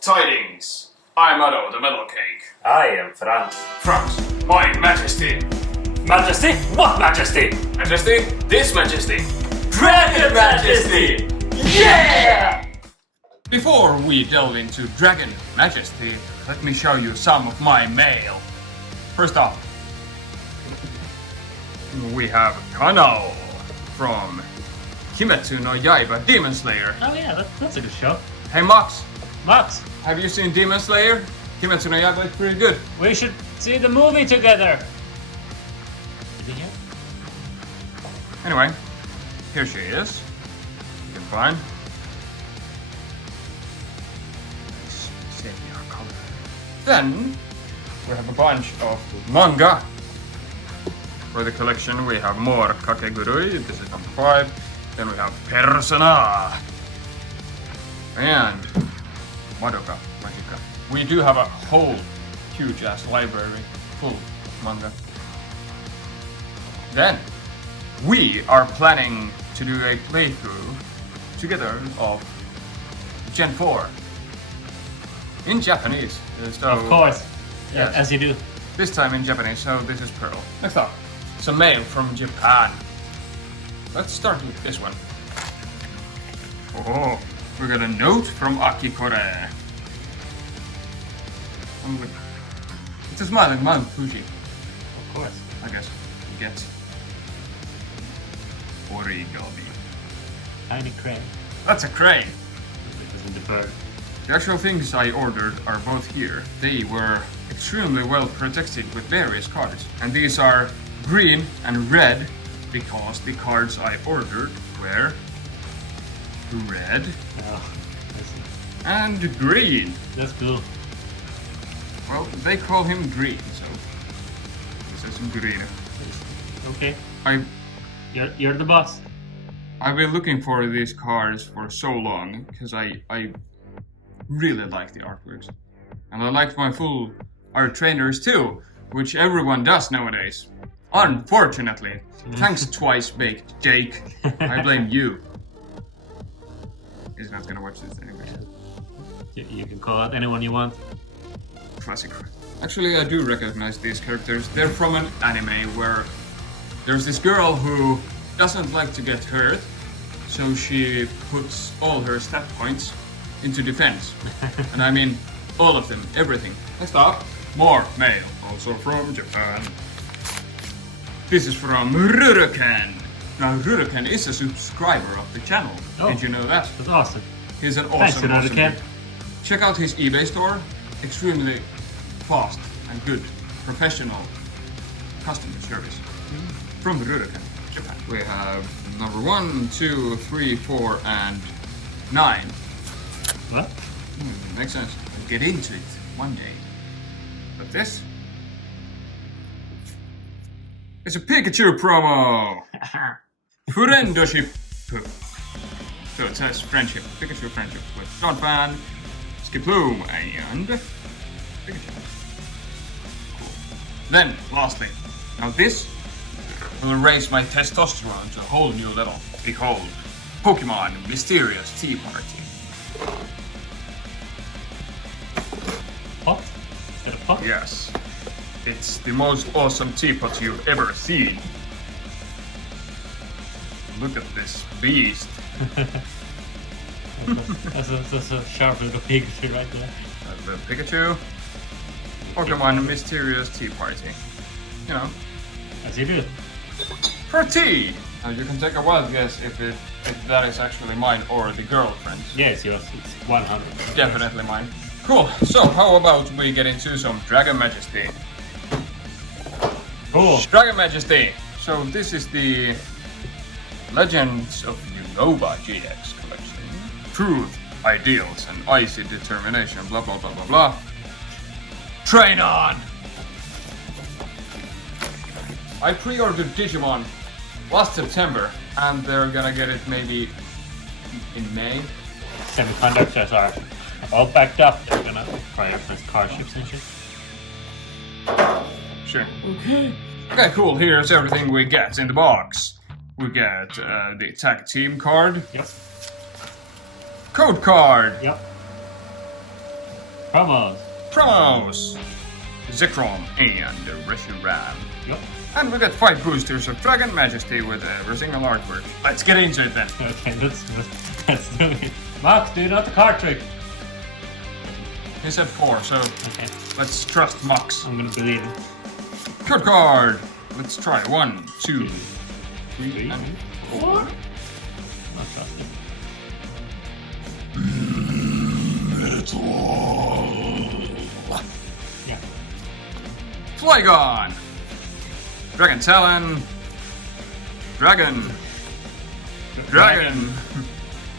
Tidings. I'm Otto, the metal cake. I am Franz. Franz, my majesty. Majesty? What majesty? Majesty? This majesty. Dragon Majesty! Yeah! Before we delve into Dragon Majesty, let me show you some of my mail. First off, we have Kanao from Kimetsu no Yaiba Demon Slayer. Oh yeah, that's a good show. Hey Max, Max, have you seen Demon Slayer? Kimetsu no Yaiba is pretty good. we should see the movie together. Is he here? Anyway, here she is. You can find. Nice sepia color. Then we have a bunch of manga. For the collection we have more Kakegurui, this is number 5. Then we have Persona. And Madoka Magica. We do have a whole huge ass library full of manga. Then we are planning to do a playthrough together of Gen 4 in Japanese. So, Of course. Yes. As you do. This time in Japanese, so this is Pearl. Next up, some mail from Japan. Let's start with this one. Oh, we got a note from AKIKORE. It's a smiling Mount Fuji, Of course. I guess. Get origami. Tiny crane. That's a crane. This is the bird. The actual things I ordered are both here. They were extremely well protected with various cards. And these are green and red because the cards I ordered were red Oh, and green. that's cool. Well, they call him green, so this is green. Okay. I've You're the boss. been looking for these cards for so long because I really like the artworks. And I like my full art trainers too, which everyone does nowadays. Unfortunately. Thanks twice baked Jake. I blame you. He's not gonna watch this anyway. You can call out anyone you want. Classic. Actually, I do recognize these characters. They're from an anime where there's this girl who doesn't like to get hurt, so she puts all her stat points into defense. And I mean, all of them, everything. Next up, more mail, also from Japan. This is from Ruruken. Now, Ruruken is a subscriber of the channel. Oh. Did you know that? That's awesome. He's an Thanks, awesome Ruruken. dude. Check out his eBay store. Extremely fast and good, professional customer service. From Ruruken, Japan. We have number 1, 2, 3, 4, and 9. What? Makes sense. We'll get into it one day. But this is a Pikachu promo! Friendship. So it says friendship. Pikachu friendship with Donphan, Skiploom, and Pikachu. Cool. Then, lastly, now this will raise my testosterone to a whole new level. Behold, Pokémon Mysterious Tea Party. Pot? Is that a pot? Yes, it's the most awesome teapot you've ever seen. Look at this beast. That's a sharp little Pikachu right there. The Pikachu. Pokemon Mysterious Tea Party. You know, As you do. for tea! Now you can take a wild guess if that is actually mine or the girlfriend's. Yes, yours. It's 100. Definitely mine. Cool, so how about we get into some Dragon Majesty? Cool. Dragon Majesty! So this is the Legends of Unova GX collection. Truth, ideals, and icy determination, blah blah blah blah blah. Train on! I pre-ordered Digimon last September, and they're gonna get it maybe in May. Semiconductors are all packed up. They're gonna prioritize car ships and shit. Sure. Okay, cool. Here's everything we get in the box. We get the tag team card, Yep. code card, Yep. Promos. Promos! Zekrom and Reshiram. Yep. And we got 5 boosters of Dragon Majesty with every single artwork. Let's get into it then. Okay, let's do it. Max, do not the card trick. He said 4, so Okay, let's trust Mox. I'm gonna believe him. Code card! Let's try 1, 2, 3, 3, and 4. 4. Not trusting. Yeah. Flygon! Dragon Talon! Dragon! Dragon!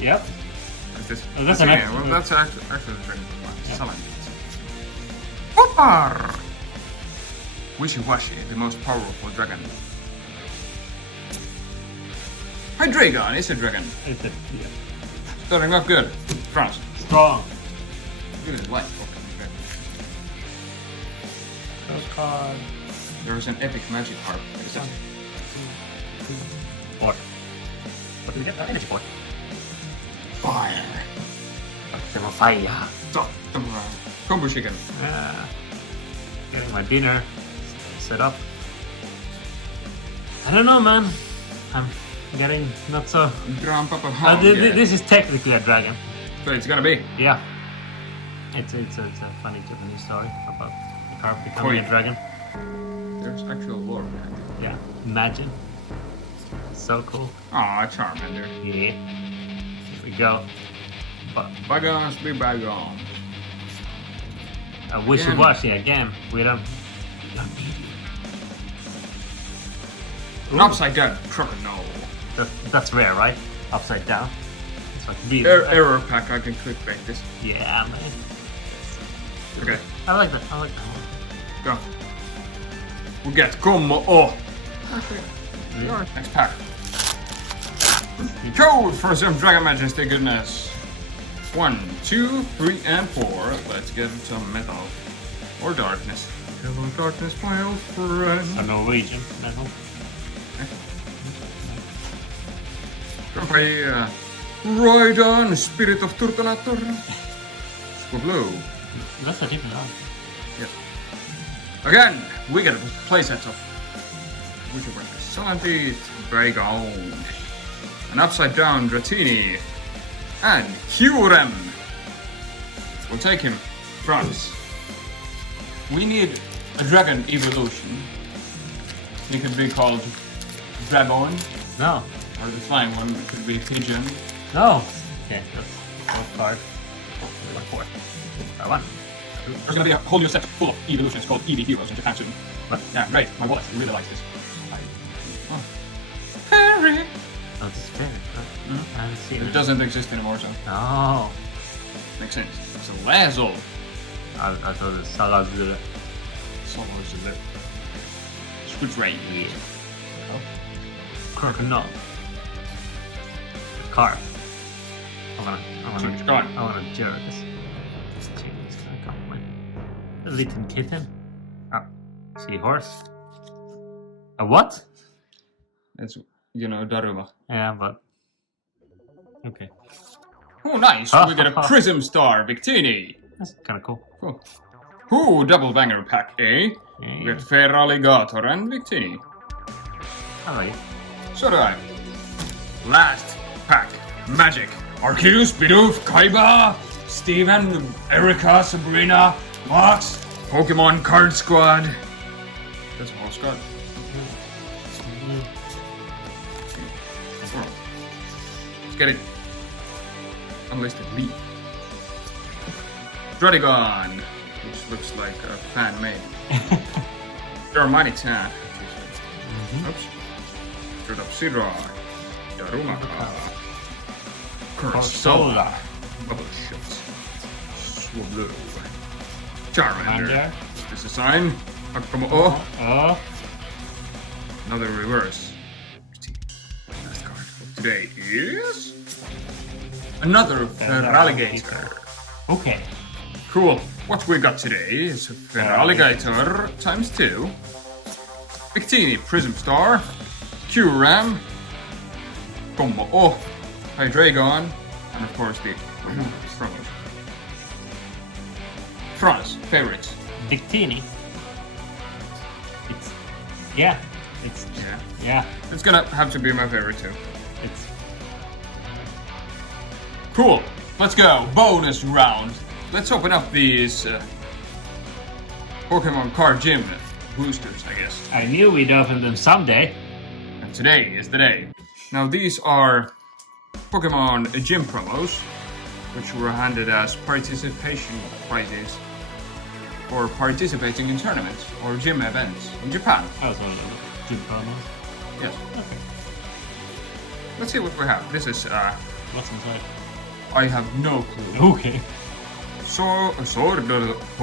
Yep. What's this? Oh, that's an yeah, well, that's actually the Dragon Pokemon. Talon. Whoopar! Wishy-washy, the most powerful dragon. Hydreigon is a dragon. It's a, yeah. Starting off good. France. Strong. Really like Pokemon dragon. Those cards. There is an epic magic harp. What is that? 4. What do we get that energy for? Fire! Fire. Combo chicken. Getting my dinner set up. I don't know, man. I'm getting not so. Grandpapa This is technically a dragon. So it's gonna be. Yeah. It's a funny Japanese story about the carp becoming a dragon. There's actual lore behind it. Yeah. Imagine. So cool. Aw, Charmander. Yeah. Here we go. But Bygones be bygones. wishy-washy again. We don't need you. An upside down crocodile. That's rare, right? Upside down. It's like really Error pack, I can clickbait this. Yeah, man. Okay, I like that. I like that one. go. We get Como O. Next pack. Code for some Dragon Majesty goodness. 1, 2, 3, and 4. Let's get some metal. Or darkness. Hello, darkness, my old friend. A Norwegian metal. Ride on, Spirit of Turtonator. Swablu. That's a different one. Yes. Again, we get a playset of which one? Salantit, Dragon, an upside down Dratini, and Hurem. We'll take him. France. We need a dragon evolution. It could be called Dragon, No. or the flying one could be Pigeon. No. Okay, that's both card. 4. One. There's gonna be a whole new set full of evolutions called EV Heroes in Japan soon. What? Yeah, great. My wallet really likes this. Fairy! Oh, this is fair. I haven't seen It it. doesn't exist anymore, so Oh. makes sense. It's a Lazzle. I thought it was Salazar. Someone's a lip. Screwdriver. Crocodile. Car. I wanna jerk this. This chicken's gonna come with a little kitten. Seahorse. A what? It's, Daruma. Yeah, but okay. Oh, nice. We get a Prism Star Victini. That's kind of cool. Cool. Ooh, double banger pack, eh? We get Feraligator and Victini. I like it. So do I. Last pack. Magic. Arceus, Bidoof, Kaiba, Steven, Erika, Sabrina, Max, Pokemon Card Squad. That's a whole squad. Let's get it. Unlisted leaf. Dragon, which looks like a fan made. Darmani Tan. Oops. Straight up Sidra. Darumaka. Corsola. Bubble Shots. Swablu. Charmander. Is this a sign? Hakumo O. Oh. Another reverse. Last card of today is another Feraligator. Okay. Cool. What we got today is a Feraligator times 2. Victini Prism Star. Q-Ram. Combo O. Hydreigon. And of course the Struggle. France, favorites. Victini. It's yeah. It's gonna have to be my favorite too. It's cool. Let's go. Bonus round. Let's open up these Pokemon card gym boosters, I guess. I knew we'd open them someday. And today is the day. Now these are Pokemon gym promos, which were handed as participation prizes for participating in tournaments or gym events in Japan. That was one of them. Gym promos. Yes. Okay. Let's see what we have. This is What's inside? I have no clue. Okay. Sword or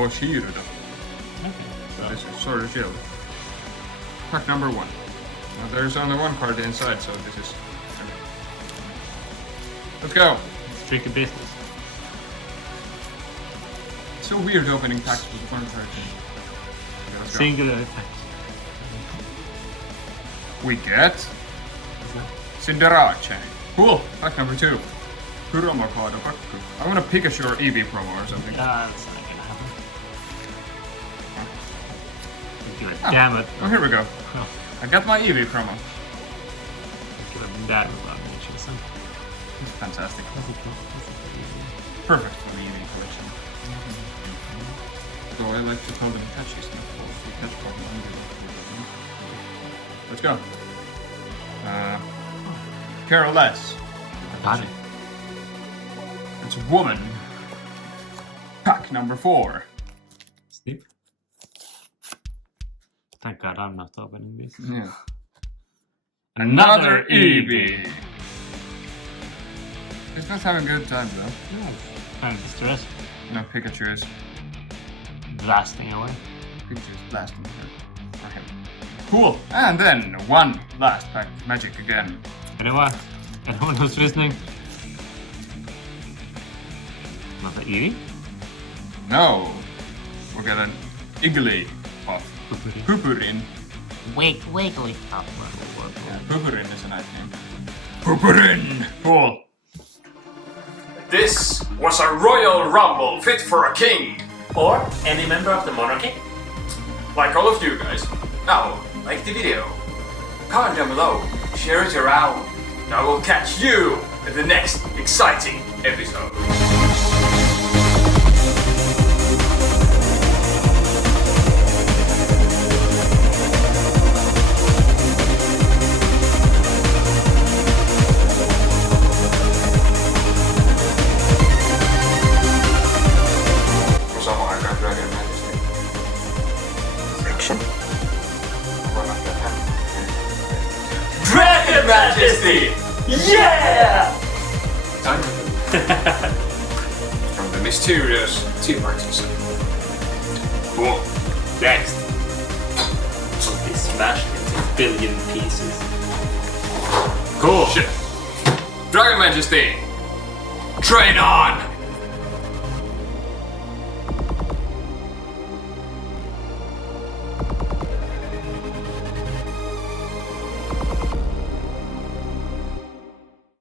Shield. Okay. So This is Sword or Shield. Pack number 1. Now, there's only one card inside, so this is. Let's go. it's tricky business. It's so weird opening packs with one card. Okay, let's go. Singular effect. We get Cinderace. Cool. Pack number 2. Kuromakado Kakku. I want a Pikachu or Eevee promo or something. That's not gonna happen. Give it. Damn it. Oh, here we go. Oh, I got my Eevee promo. could have been that without mentioning some. It's fantastic. Perfect for the Eevee collection. So I like to call them catchies, not balls. We catch Pokemon. Let's go. Caroless. Got it. It's a woman. Pack number 4. Snip. Thank God I'm not opening this. Yeah. Another Eevee. He's not having a good time though. Yeah, kind of distressed. No, Pikachu is. Blasting away. Pikachu's blasting her. For him. Cool. And then one last pack of magic again. Anyone who's listening? Not the Eevee? No. We got an Iggly Puff. Pooperin. Wiggly. Yeah, Pooperin is a nice name. Pooperin! Cool. This was a Royal Rumble fit for a king. Or any member of the monarchy? Like all of you guys. Now, like the video. Comment down below. Share it around. And I will catch you in the next exciting episode. Dragon Majesty. Section. Dragon Majesty! Yeah! Time. From the mysterious teapot. Cool. Next. Will be smashed into a billion pieces. Cool. Shit. Dragon Majesty! Train on!